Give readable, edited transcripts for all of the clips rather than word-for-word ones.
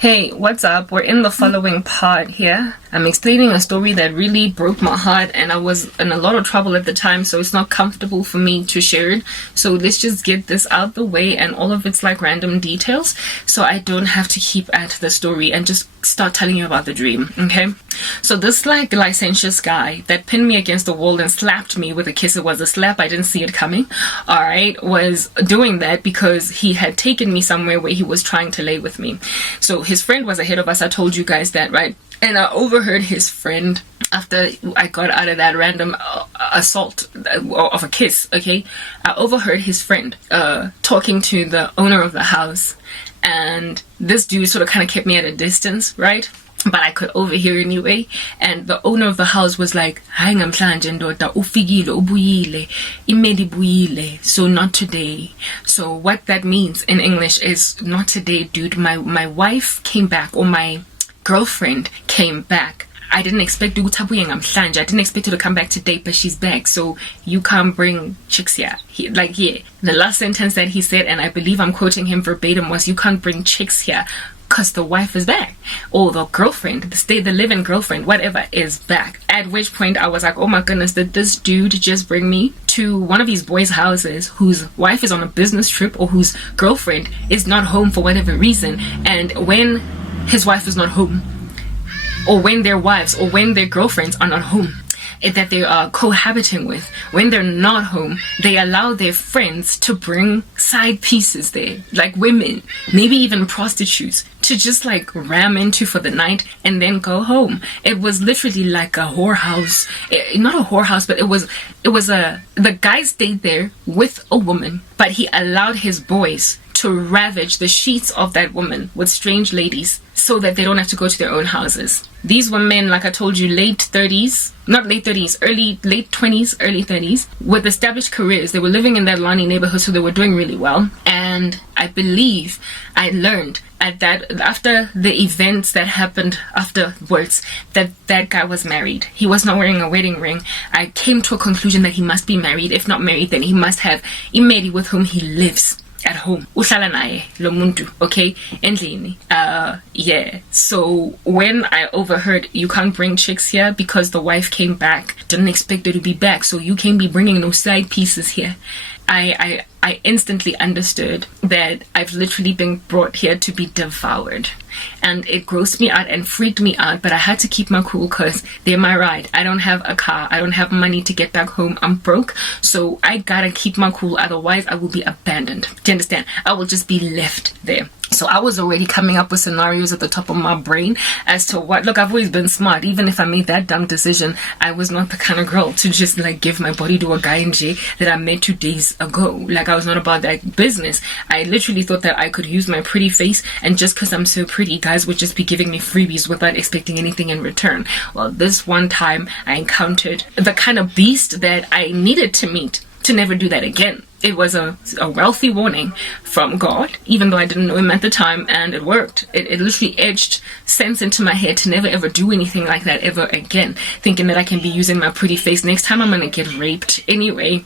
Hey, what's up? We're in the following part here. I'm explaining a story that really broke my heart and I was in a lot of trouble at the time, so it's not comfortable for me to share it. So let's just get this out the way, and all of it's like random details, so I don't have to keep at the story and just start telling you about the dream, okay? So this like licentious guy that pinned me against the wall and slapped me with a kiss, it was a slap, I didn't see it coming, alright, was doing that because he had taken me somewhere where he was trying to lay with me. So his friend was ahead of us, I told you guys that, right? And I overheard his friend, after I got out of that random assault of a kiss, okay? I overheard his friend talking to the owner of the house. And this dude sort of kind of kept me at a distance, right? But I could overhear anyway. And the owner of the house was like, "Hayi namhlanje ndoda ufikile ubuyile imeli buyile, so not today." So what that means in English is, not today, dude. My wife came back, or my girlfriend came back. I didn't expect I didn't expect her to come back today, but she's back. So you can't bring chicks here. The last sentence that he said, and I believe I'm quoting him verbatim, was, "You can't bring chicks here because the wife is back," or the girlfriend, the living girlfriend, whatever, is back. At which point I was like, oh my goodness, did this dude just bring me to one of these boys' houses whose wife is on a business trip, or whose girlfriend is not home for whatever reason? And when his wife is not home, or when their wives or when their girlfriends are not home, that they are cohabiting with, when they're not home, they allow their friends to bring side pieces there, like women, maybe even prostitutes, to just like ram into for the night and then go home. It was literally like a whorehouse. Not a whorehouse, but the guy stayed there with a woman, but he allowed his boys to ravage the sheets of that woman with strange ladies so that they don't have to go to their own houses. These were men, like I told you, late 30s, late 20s, early 30s, with established careers. They were living in that Lani neighborhood, so they were doing really well. And I believe I learned after the events that happened afterwards, that guy was married. He was not wearing a wedding ring. I came to a conclusion that he must be married. If not married, then he must have imeli with whom he lives at home. Uhlala naye lo muntu, okay? Endlini. So when I overheard, "You can't bring chicks here because the wife came back, didn't expect her to be back, so you can't be bringing no side pieces here," I instantly understood that I've literally been brought here to be devoured. And it grossed me out and freaked me out, but I had to keep my cool because they're my ride. I don't have a car. I don't have money to get back home. I'm broke. So I gotta keep my cool. Otherwise, I will be abandoned. Do you understand? I will just be left there. So I was already coming up with scenarios at the top of my brain as to what, look, I've always been smart. Even if I made that dumb decision, I was not the kind of girl to just like give my body to a guy in J that I met 2 days ago. Like, I was not about that business. I literally thought that I could use my pretty face, and just because I'm so pretty, guys would just be giving me freebies without expecting anything in return. Well, this one time I encountered the kind of beast that I needed to meet to never do that again. It was a wealthy warning from God, even though I didn't know him at the time, and it worked. It literally edged sense into my head to never ever do anything like that ever again, thinking that I can be using my pretty face. Next time I'm gonna get raped anyway.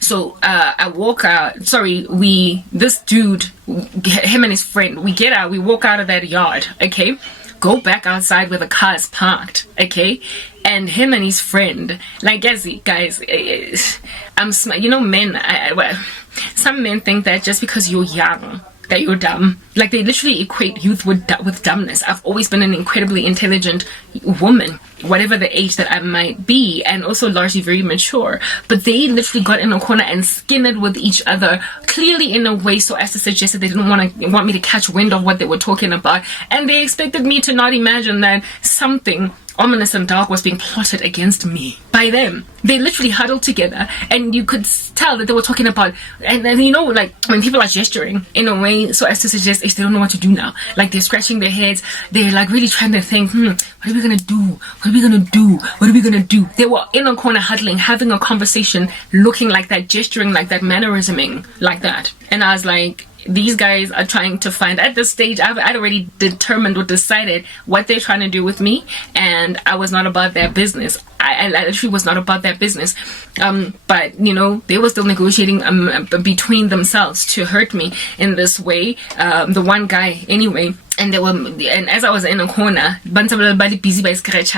So I walk out, this dude, him and his friend, we walk out of that yard, okay? Go back outside where the car is parked, okay? And him and his friend, like, guys, men, some men think that just because you're young, that you're dumb. Like, they literally equate youth with dumbness. I've always been an incredibly intelligent woman, whatever the age that I might be, and also largely very mature. But they literally got in a corner and skinned with each other, clearly in a way so as to suggest that they didn't want me to catch wind of what they were talking about, and they expected me to not imagine that something ominous and dark was being plotted against me by them. They literally huddled together, and you could tell that they were talking about, and like when people are gesturing in a way so as to suggest they don't know what to do now, like they're scratching their heads, they're like really trying to think, what are we gonna do, what are we gonna do, what are we gonna do? They were in a corner huddling, having a conversation, looking like that, gesturing like that, mannerisming like that. And I was like, these guys are trying to find, at this stage, I'd already determined or decided what they're trying to do with me, and I was not about their business. I literally was not about that business. But they were still negotiating between themselves to hurt me in this way. The one guy, anyway. and as I was in a corner, busy by scratch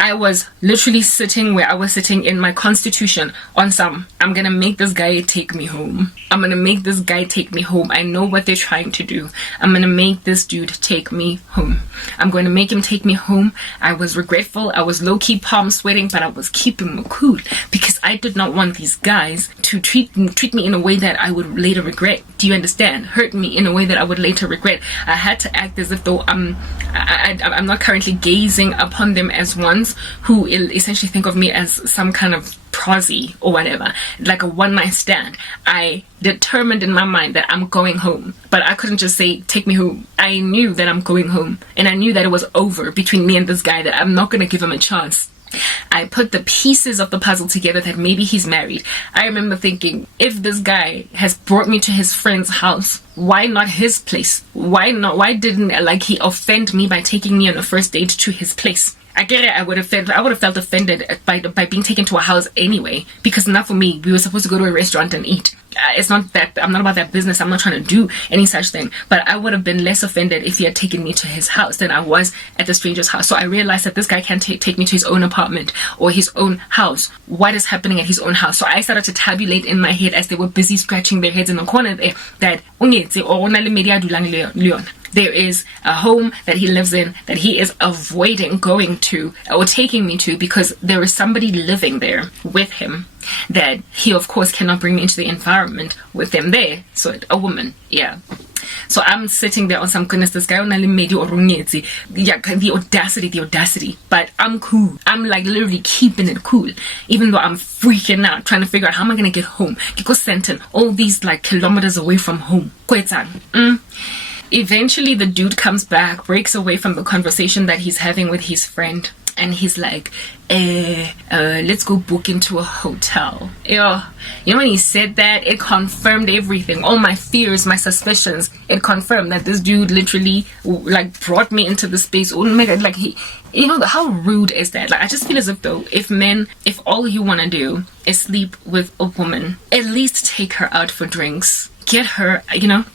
I was literally sitting where I was sitting in my constitution on some, I'm gonna make this guy take me home. I'm gonna make this guy take me home. I know what they're trying to do. I'm gonna make this dude take me home. I'm going to make him take me home. I was regretful. I was low-key palm sweating, but I was keeping my cool because I did not want these guys to treat me in a way that I would later regret. Do you understand? Hurt me in a way that I would later regret. I had to act as if though I'm not currently gazing upon them as ones who essentially think of me as some kind of prosy or whatever, like a one-night stand. I determined in my mind that I'm going home, but I couldn't just say take me home. I knew that I'm going home, and I knew that it was over between me and this guy, that I'm not going to give him a chance. I put the pieces of the puzzle together that maybe he's married. I remember thinking, if this guy has brought me to his friend's house, why not his place? Why didn't he offend me by taking me on a first date to his place? I get it. I would have felt offended by being taken to a house anyway, because not for me. We were supposed to go to a restaurant and eat. It's not that I'm not about that business. I'm not trying to do any such thing. But I would have been less offended if he had taken me to his house than I was at the stranger's house. So I realized that this guy can't take me to his own apartment or his own house. What is happening at his own house? So I started to tabulate in my head as they were busy scratching their heads in the corner there that there is a home that he lives in that he is avoiding going to or taking me to because there is somebody living there with him that he of course cannot bring me into the environment with them there. So a woman, yeah. So I'm sitting there on some goodness, this guy the audacity, but I'm cool. I'm like literally keeping it cool, even though I'm freaking out, trying to figure out how am I gonna get home. Kiko Senton, all these like kilometers away from home. Eventually the dude comes back, breaks away from the conversation that he's having with his friend, and he's like, let's go book into a hotel. Yo, you know when he said that, it confirmed everything. All my fears, my suspicions, it confirmed that this dude literally like brought me into the space. Oh my god, like how rude is that? Like I just feel as if though, if all you want to do is sleep with a woman, at least take her out for drinks. Get her,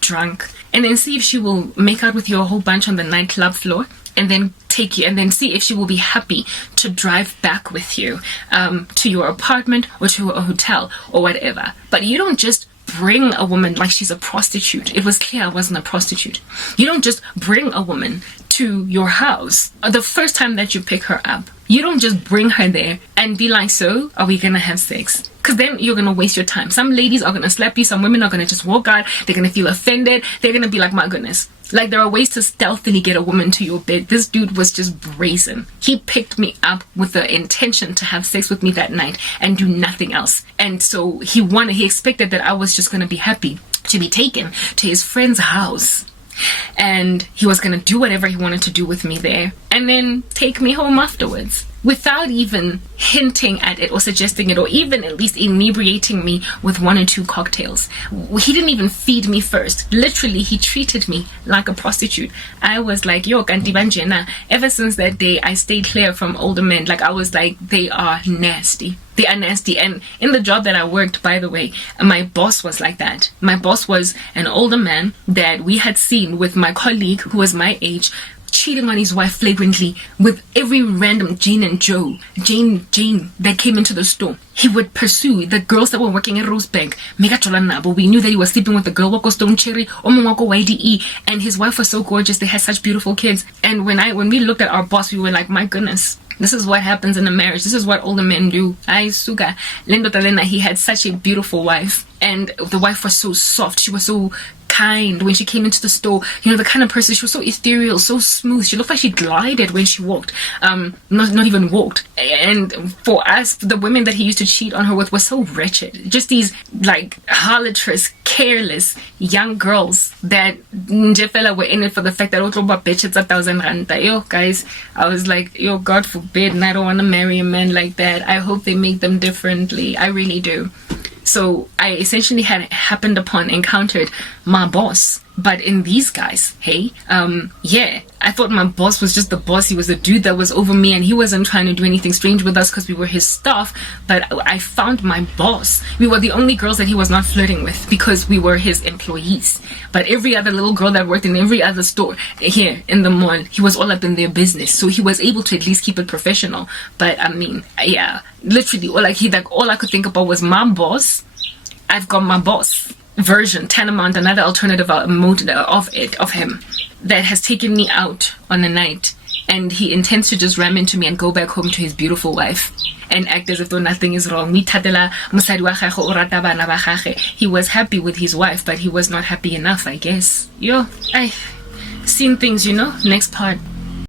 drunk, and then see if she will make out with you a whole bunch on the nightclub floor, and then take you, and then see if she will be happy to drive back with you to your apartment or to a hotel or whatever. But you don't just bring a woman like she's a prostitute. It was clear I wasn't a prostitute. You don't just bring a woman to your house the first time that you pick her up. You don't just bring her there and be like, so are we gonna have sex? Because then you're gonna waste your time. Some ladies are gonna slap you, some women are gonna just walk out, they're gonna feel offended, they're gonna be like, my goodness. Like there are ways to stealthily get a woman to your bed. This dude was just brazen. He picked me up with the intention to have sex with me that night and do nothing else. And so he expected that I was just gonna be happy to be taken to his friend's house. And he was going to do whatever he wanted to do with me there and then take me home afterwards without even hinting at it or suggesting it or even at least inebriating me with 1 or 2 cocktails. He didn't even feed me first. Literally, he treated me like a prostitute. I was like, yo, kanti banjena. Ever since that day, I stayed clear from older men. Like, I was like, they are nasty. They are nasty. And in the job that I worked, by the way, my boss was like that. My boss was an older man that we had seen with my colleague who was my age, cheating on his wife flagrantly with every random Jane that came into the store. He would pursue the girls that were working at Rosebank. But we knew that he was sleeping with the girl wako Stone Cherry, Omongwako YDE, and his wife was so gorgeous. They had such beautiful kids. And when we looked at our boss, we were like, my goodness, this is what happens in a marriage. This is what older men do. Ay suga. Lendo Talena, he had such a beautiful wife, and the wife was so soft. She was so kind when she came into the store. The kind of person, she was so ethereal, so smooth. She looked like she glided when she walked. Not even walked. And for us, the women that he used to cheat on her with were so wretched. Just these like harlotrous, careless young girls that Njefela were in it for the fact that bitch, it's 1,000 rand. Yo, guys, I was like, yo, God forbid, and I don't want to marry a man like that. I hope they make them differently. I really do. So I essentially had encountered my boss. But in these guys, hey, yeah, I thought my boss was just the boss. He was the dude that was over me, and he wasn't trying to do anything strange with us because we were his staff. But I found my boss. We were the only girls that he was not flirting with because we were his employees. But every other little girl that worked in every other store here in the mall, he was all up in their business. So he was able to at least keep it professional. But I mean, yeah, literally, all I could think about was my boss. I've got my boss version, tantamount, another alternative mode of him that has taken me out on a night, and he intends to just ram into me and go back home to his beautiful wife and act as if though nothing is wrong. He was happy with his wife, but he was not happy enough, I guess. I've seen things, next part.